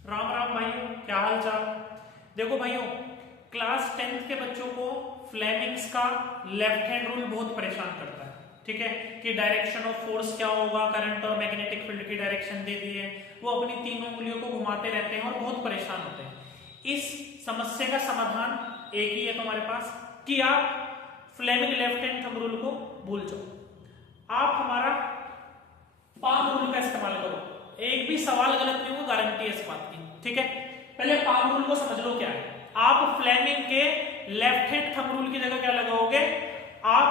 राम राम भाइयों, क्या हाल चाल। देखो भाइयों, क्लास 10th के बच्चों को फ्लेमिंग्स का लेफ्ट हैंड रूल बहुत परेशान करता है। ठीक है कि डायरेक्शन ऑफ फोर्स क्या होगा, करंट और मैग्नेटिक फील्ड की डायरेक्शन दे दी है, वो अपनी तीनों उंगलियों को घुमाते रहते हैं और बहुत परेशान होते हैं। इस समस्या का समाधान एक ही है तुम्हारे पास कि आप Fleming left hand thumb rule को भूल जाओ। आप हमारा पाम रूल का इस्तेमाल करो। एक भी सवाल गलत नहीं होगा, गारंटी है इस बात की। ठीक है, पहले पाम रूल को समझ लो क्या है। आप फ्लेमिंग के लेफ्ट हैंड थंब रूल की जगह क्या लगाओगे, आप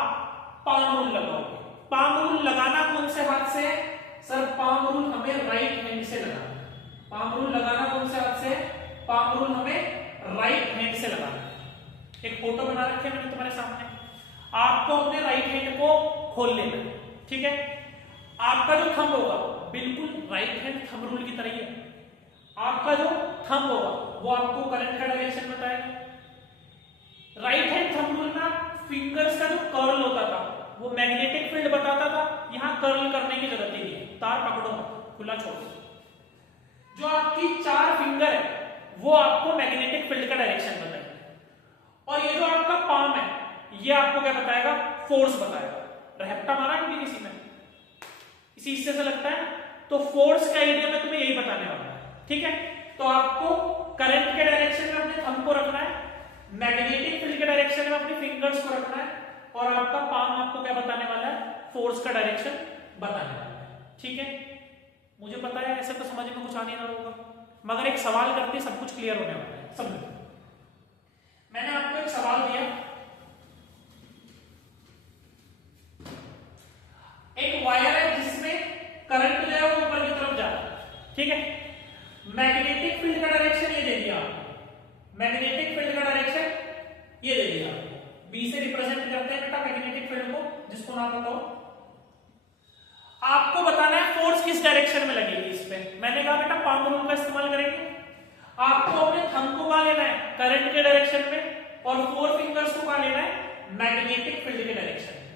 पाम रूल लगाओगे। पाम रूल लगाना कौन से हाथ से? सर पाम रूल हमें राइट हैंड से लगाना है। पाम रूल लगाना कौन से हाथ से? पाम रूल हमें राइट हैंड से लगाना है। एक फोटो बना रखी है मैंने तुम्हारे सामने, आपको अपने राइट हैंड को खोल लेना है। ठीक है, आपका जो थंब होगा बिल्कुल राइट हैंड थंब रूल की तरह ही है। आपका जो थंब होगा वो आपको करंट का डायरेक्शन बताएगा। राइट हैंड थंब रूल में फिंगर्स का जो कर्ल होता था वो मैग्नेटिक फील्ड बताता था। यहां कर्ल करने की जरूरत ही नहीं, तार पकड़ो मत, खुला छोड़ो। जो आपकी 4 फिंगर है वो आपको मैग्नेटिक फील्ड का डायरेक्शन बताएगा। और ये जो आपका पाम है ये आपको क्या बताएगा? फोर्स बताएगा। रहता मारा है किसी में, इसी हिस्से से लगता है, तो फोर्स का आइडिया मैं तुम्हें यही बताने वाला है। ठीक है, तो आपको करंट के डायरेक्शन में अपने थंब को रखना है, मैग्नेटिक फील्ड के डायरेक्शन में अपनी फिंगर्स को रखना है, और आपका पाम आपको क्या बताने वाला है? फोर्स का डायरेक्शन बताने वाला है। ठीक है, मुझे पता है ऐसे तो समझ में कुछ आ नहीं रहा होगा, मगर एक सवाल करके सब कुछ क्लियर होने वाला है। समझो, मैंने आपको एक सवाल दिया, एक वायर है जिसमें करंट जो है वो ऊपर की तरफ जा रहा है। ठीक है, मैग्नेटिक फील्ड का डायरेक्शन ये दे दिया आपको, मैग्नेटिक फील्ड का डायरेक्शन ये दे दिया आपको। बी से रिप्रेजेंट करते हैं बेटा मैग्नेटिक फील्ड को, जिसको ना पता हो। आपको बताना है फोर्स किस डायरेक्शन में लगेगी इस पे। मैंने कहा बेटा पाम रूल का इस्तेमाल करेंगे। आपको अपने थंब को कहां लेना है? करंट के डायरेक्शन में, और 4 फिंगर्स को कहां लेना है? मैग्नेटिक फील्ड के डायरेक्शन में।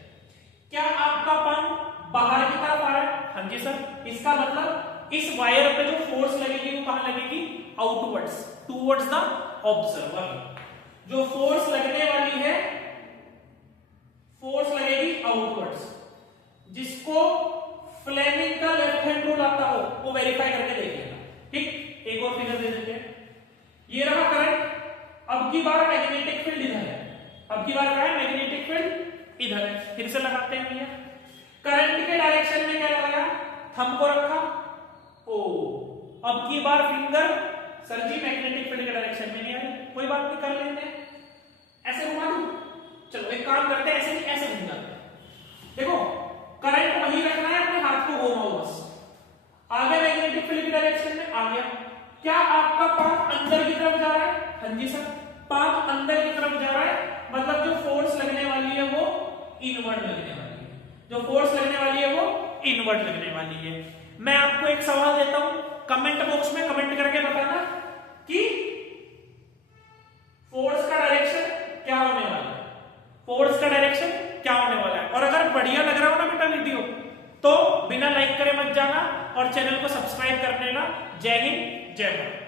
क्या आपका पाम बाहर की तरफ आ रहा है? हाँ जी सर। इसका मतलब इस वायर पे जो फोर्स लगेगी वो कहां लगेगी? Outwards, towards the observer. जो फोर्स लगने वाली है, फोर्स लगेगी आउटवर्ड्स। जिसको फ्लेमिंग का लेफ्ट हैंड रूल आता हो वो वेरीफाई करके देखिएगा। ठीक, एक और फिगर दे देते हैं। ये रहा करंट, अब की बार मैग्नेटिक फील्ड इधर है, अब की बार क्या है? मैग्नेटिक फील्ड इधर है। फिर से लगाते हैं भैया, करंट के डायरेक्शन में क्या लगाया? थंब को रखा। ओ, अब की बार फिंगर, सर जी मैग्नेटिक फील्ड के डायरेक्शन में नहीं आई, कोई बात नहीं, कर लेते हैं। ऐसे घुमा दूं? चलो एक काम करते हैं, ऐसे नहीं ऐसे घुमा देते हैं। देखो करंट वही रखना है, अपने हाथ को घुमाओ बस। आगे मैग्नेटिक फील्ड की डायरेक्शन में आ गया। क्या आपका पाम अंदर की तरफ जा रहा है? हाँ जी सर, पाम अंदर की तरफ जा रहा है, मतलब जो फोर्स लगने वाली है वो इनवर्ड लगने वाली है। जो फोर्स लगने वाली है वो इनवर्ड लगने वाली है। मैं आपको एक सवाल देता हूं, कमेंट बॉक्स में कमेंट करके बताना कि फोर्स का डायरेक्शन क्या होने वाला है, फोर्स का डायरेक्शन क्या होने वाला है। और अगर बढ़िया लग रहा हो ना बेटा वीडियो, तो बिना लाइक करे मत जाना और चैनल को सब्सक्राइब कर लेना। जय हिंद, जय भारत।